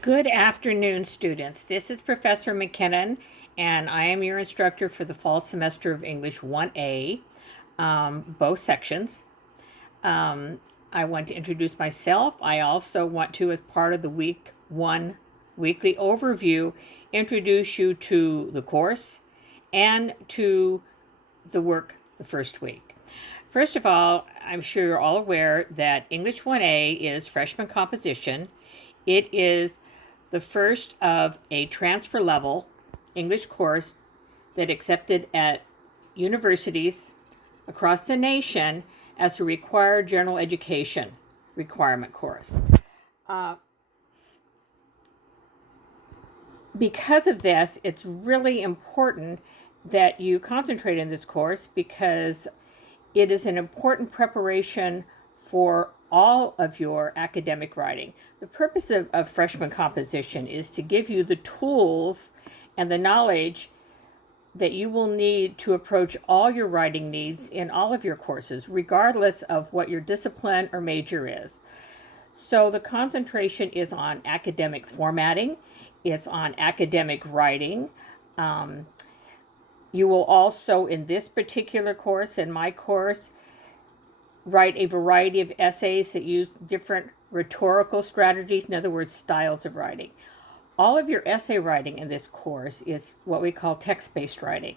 Good afternoon, students. This is Professor McKinnon, and I am your instructor for the fall semester of English 1A, both sections. I want to introduce myself. I also want to, as part of the week one weekly overview, introduce you to the course and to the work the first week. First of all, I'm sure you're all aware that English 1A is freshman composition. It is the first of a transfer level English course that accepted at universities across the nation as a required general education requirement course. Because of this, it's really important that you concentrate in this course because it is an important preparation for all of your academic writing. The purpose of freshman composition is to give you the tools and the knowledge that you will need to approach all your writing needs in all of your courses, regardless of what your discipline or major is. So the concentration is on academic formatting, it's on academic writing. You will also, in this particular course, in my course, write a variety of essays that use different rhetorical strategies, in other words, styles of writing. All of your essay writing in this course is what we call text-based writing,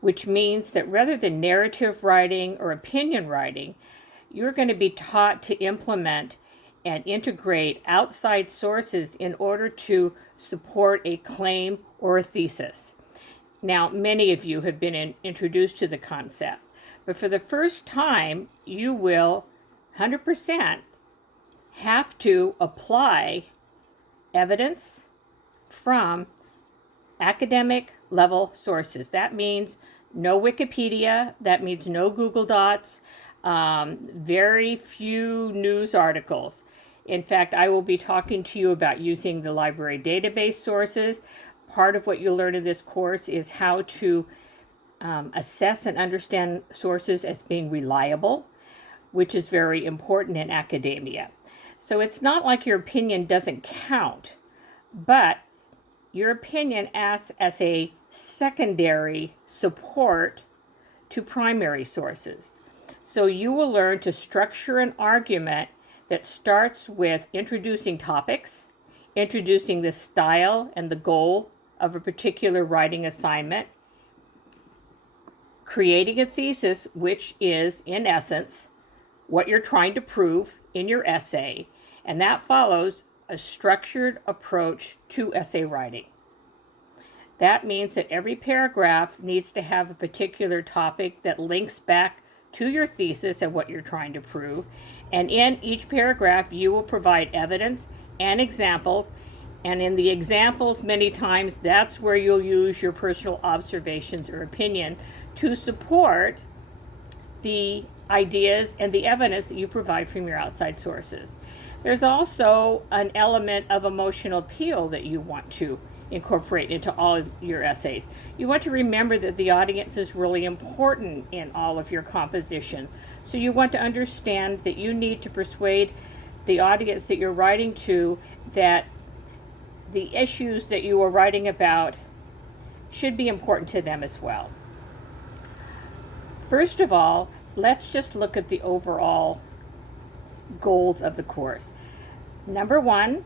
which means that rather than narrative writing or opinion writing, you're going to be taught to implement and integrate outside sources in order to support a claim or a thesis. Now, many of you have been introduced to the concept, but for the first time, you will 100% have to apply evidence from academic level sources. That means no Wikipedia, that means no Google Docs, very few news articles. In fact, I will be talking to you about using the library database sources. Part of what you'll learn in this course is how to assess and understand sources as being reliable, which is very important in academia. So it's not like your opinion doesn't count, but your opinion acts as a secondary support to primary sources. So you will learn to structure an argument that starts with introducing topics, introducing the style and the goal of a particular writing assignment, creating a thesis, which is, in essence, what you're trying to prove in your essay, and that follows a structured approach to essay writing. That means that every paragraph needs to have a particular topic that links back to your thesis and what you're trying to prove. And in each paragraph, you will provide evidence and examples. And in the examples, many times, that's where you'll use your personal observations or opinion to support the ideas and the evidence that you provide from your outside sources. There's also an element of emotional appeal that you want to incorporate into all of your essays. You want to remember that the audience is really important in all of your composition. So you want to understand that you need to persuade the audience that you're writing to that the issues that you are writing about should be important to them as well. First of all, let's just look at the overall goals of the course. Number one,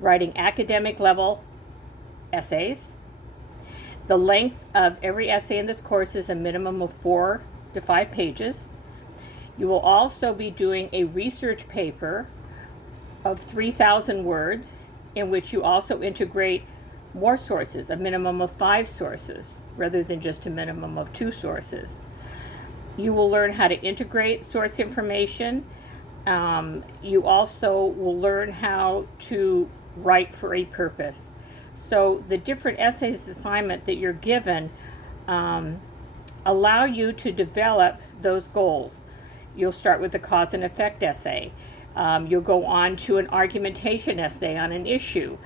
writing academic level essays. The length of every essay in this course is a minimum of 4 to 5 pages. You will also be doing a research paper of 3,000 words in which you also integrate more sources, a minimum of 5 sources, rather than just a minimum of 2 sources. You will learn how to integrate source information. You also will learn how to write for a purpose. So the different essays assignment that you're given allow you to develop those goals. You'll start with a cause and effect essay. You'll go on to an argumentation essay on an issue.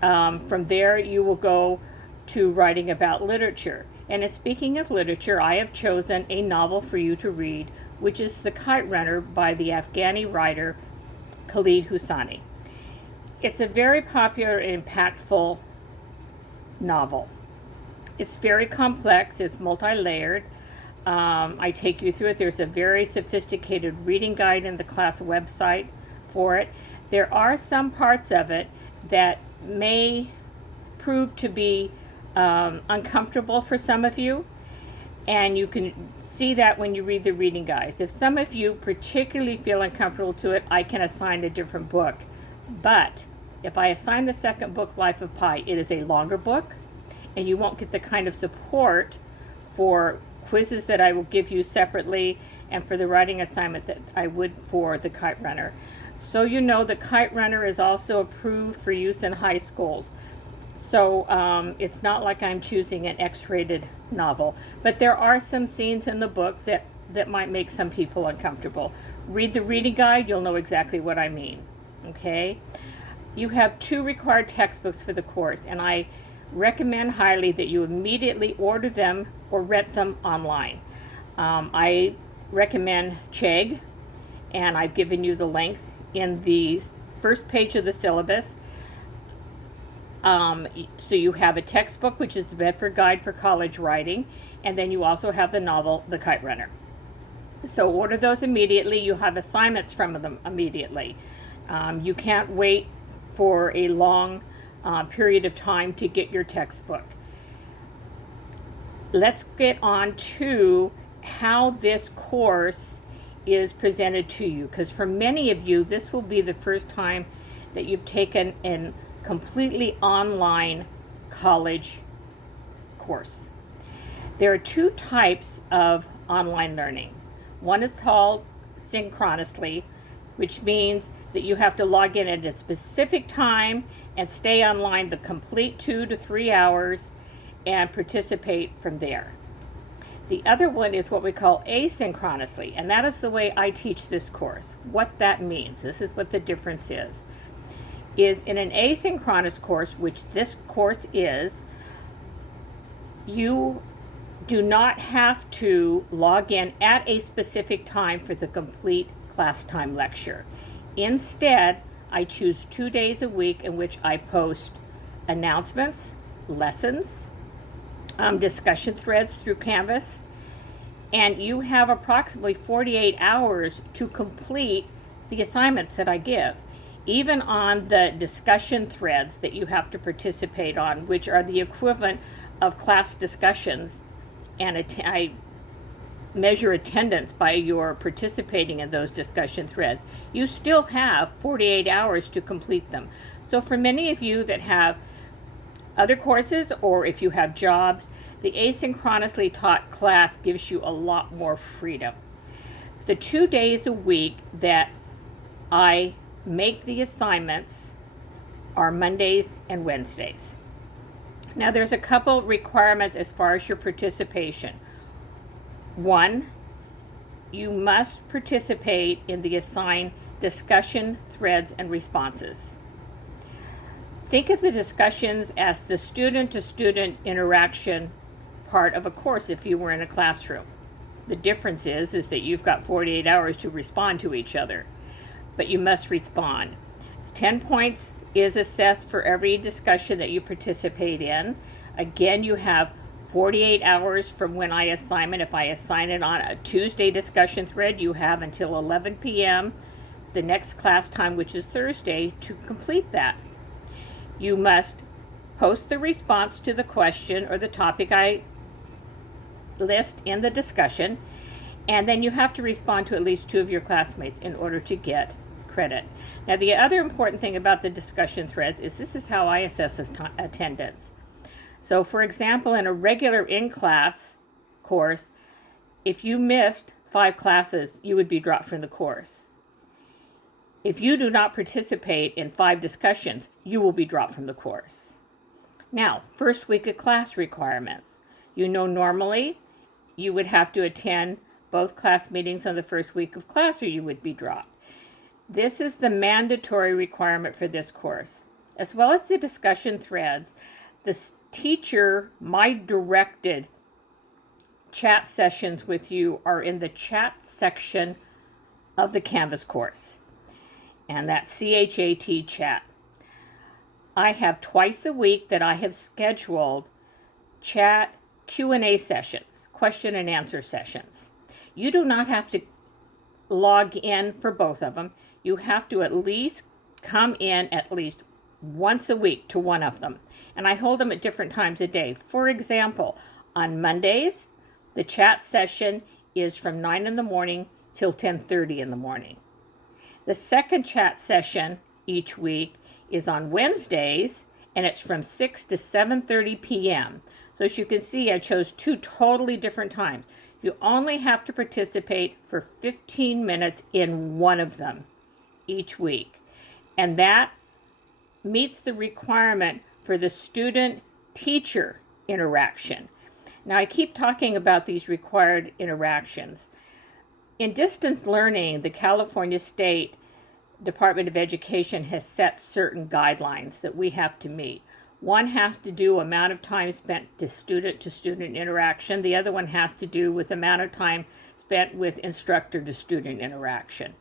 From there, you will go to writing about literature. And speaking of literature, I have chosen a novel for you to read, which is The Kite Runner by the Afghani writer Khaled Hosseini. It's a very popular and impactful novel. It's very complex, it's multi-layered. I take you through it. There's a very sophisticated reading guide in the class website for it. There are some parts of it that may prove to be uncomfortable for some of you, and you can see that when you read the reading guides. If some of you particularly feel uncomfortable to it, I can assign a different book. But if I assign the second book, Life of Pi, it is a longer book, and you won't get the kind of support for quizzes that I will give you separately and for the writing assignment that I would for the Kite Runner. So you know, the Kite Runner is also approved for use in high schools. So it's not like I'm choosing an X-rated novel, but there are some scenes in the book that might make some people uncomfortable. Read the reading guide, you'll know exactly what I mean. Okay? You have 2 required textbooks for the course, and I recommend highly that you immediately order them or rent them online. I recommend Chegg, and I've given you the link in the first page of the syllabus. So you have a textbook, which is the Bedford Guide for College Writing, and then you also have the novel, The Kite Runner. So order those immediately. You have assignments from them immediately. You can't wait for a long period of time to get your textbook. Let's get on to how this course is presented to you, because for many of you, this will be the first time that you've taken an completely online college course. There are 2 types of online learning. One is called synchronously, which means that you have to log in at a specific time and stay online the complete 2 to 3 hours and participate from there. The other one is what we call asynchronously, and that is the way I teach this course. What that means, this is what the difference is in an asynchronous course, which this course is, you do not have to log in at a specific time for the complete class time lecture. Instead, I choose 2 days a week in which I post announcements, lessons, discussion threads through Canvas, and you have approximately 48 hours to complete the assignments that I give. Even on the discussion threads that you have to participate on, which are the equivalent of class discussions, and I measure attendance by your participating in those discussion threads, you still have 48 hours to complete them. So for many of you that have other courses, or if you have jobs, the asynchronously taught class gives you a lot more freedom. The 2 days a week that I make the assignments are Mondays and Wednesdays. Now there's a couple requirements as far as your participation. 1, you must participate in the assigned discussion threads and responses. Think of the discussions as the student-to-student interaction part of a course if you were in a classroom. The difference is that you've got 48 hours to respond to each other, but you must respond. 10 points is assessed for every discussion that you participate in. Again, you have 48 hours from when I assign it. If I assign it on a Tuesday discussion thread, you have until 11 p.m. the next class time, which is Thursday, to complete that. You must post the response to the question or the topic I list in the discussion, and then you have to respond to at least 2 of your classmates in order to get credit. Now, the other important thing about the discussion threads is this is how I assess attendance. So, for example, in a regular in-class course, if you missed 5 classes, you would be dropped from the course. If you do not participate in 5 discussions, you will be dropped from the course. Now, first week of class requirements. You know, normally you would have to attend both class meetings on the first week of class or you would be dropped. This is the mandatory requirement for this course. As well as the discussion threads, the teacher, my directed chat sessions with you are in the chat section of the Canvas course. And that's CHAT chat. I have twice a week that I have scheduled chat Q&A sessions, question and answer sessions. You do not have to log in for both of them. You have to at least come in at least once a week to one of them. And I hold them at different times a day. For example, on Mondays, the chat session is from 9 in the morning till 10:30 in the morning. The second chat session each week is on Wednesdays, and it's from 6 to 7:30 p.m. So as you can see, I chose two totally different times. You only have to participate for 15 minutes in one of them each week. And that meets the requirement for the student-teacher interaction. Now, I keep talking about these required interactions. In distance learning, the California State Department of Education has set certain guidelines that we have to meet. One has to do amount of time spent to student interaction. The other one has to do with amount of time spent with instructor to student interaction.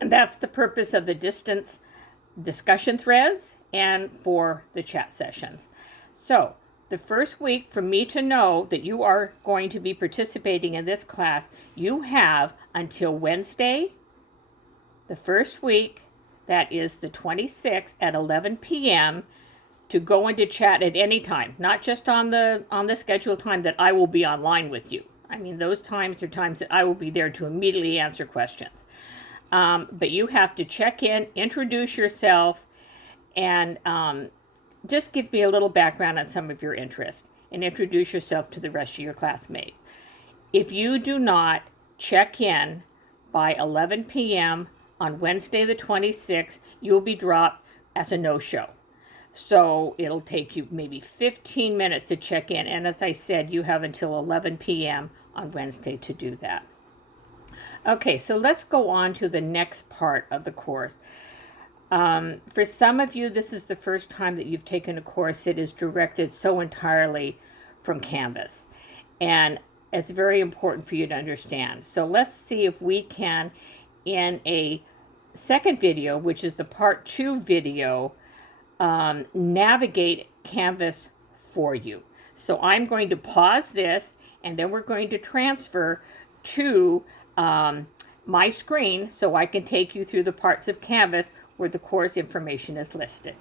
And that's the purpose of the distance discussion threads and for the chat sessions. So the first week, for me to know that you are going to be participating in this class, you have until Wednesday, the first week, that is the 26th at 11 p.m. to go into chat at any time, not just on the scheduled time that I will be online with you. I mean, those times are times that I will be there to immediately answer questions. But you have to check in, introduce yourself, and just give me a little background on some of your interests, and introduce yourself to the rest of your classmates. If you do not check in by 11 p.m. on Wednesday the 26th, you will be dropped as a no-show. So it'll take you maybe 15 minutes to check in. And as I said, you have until 11 p.m. on Wednesday to do that. Okay, so let's go on to the next part of the course. For some of you, this is the first time that you've taken a course that is directed so entirely from Canvas. And it's very important for you to understand. So let's see if we can, in a second video, which is the part 2 video, navigate Canvas for you. So I'm going to pause this, and then we're going to transfer to my screen so I can take you through the parts of Canvas where the course information is listed.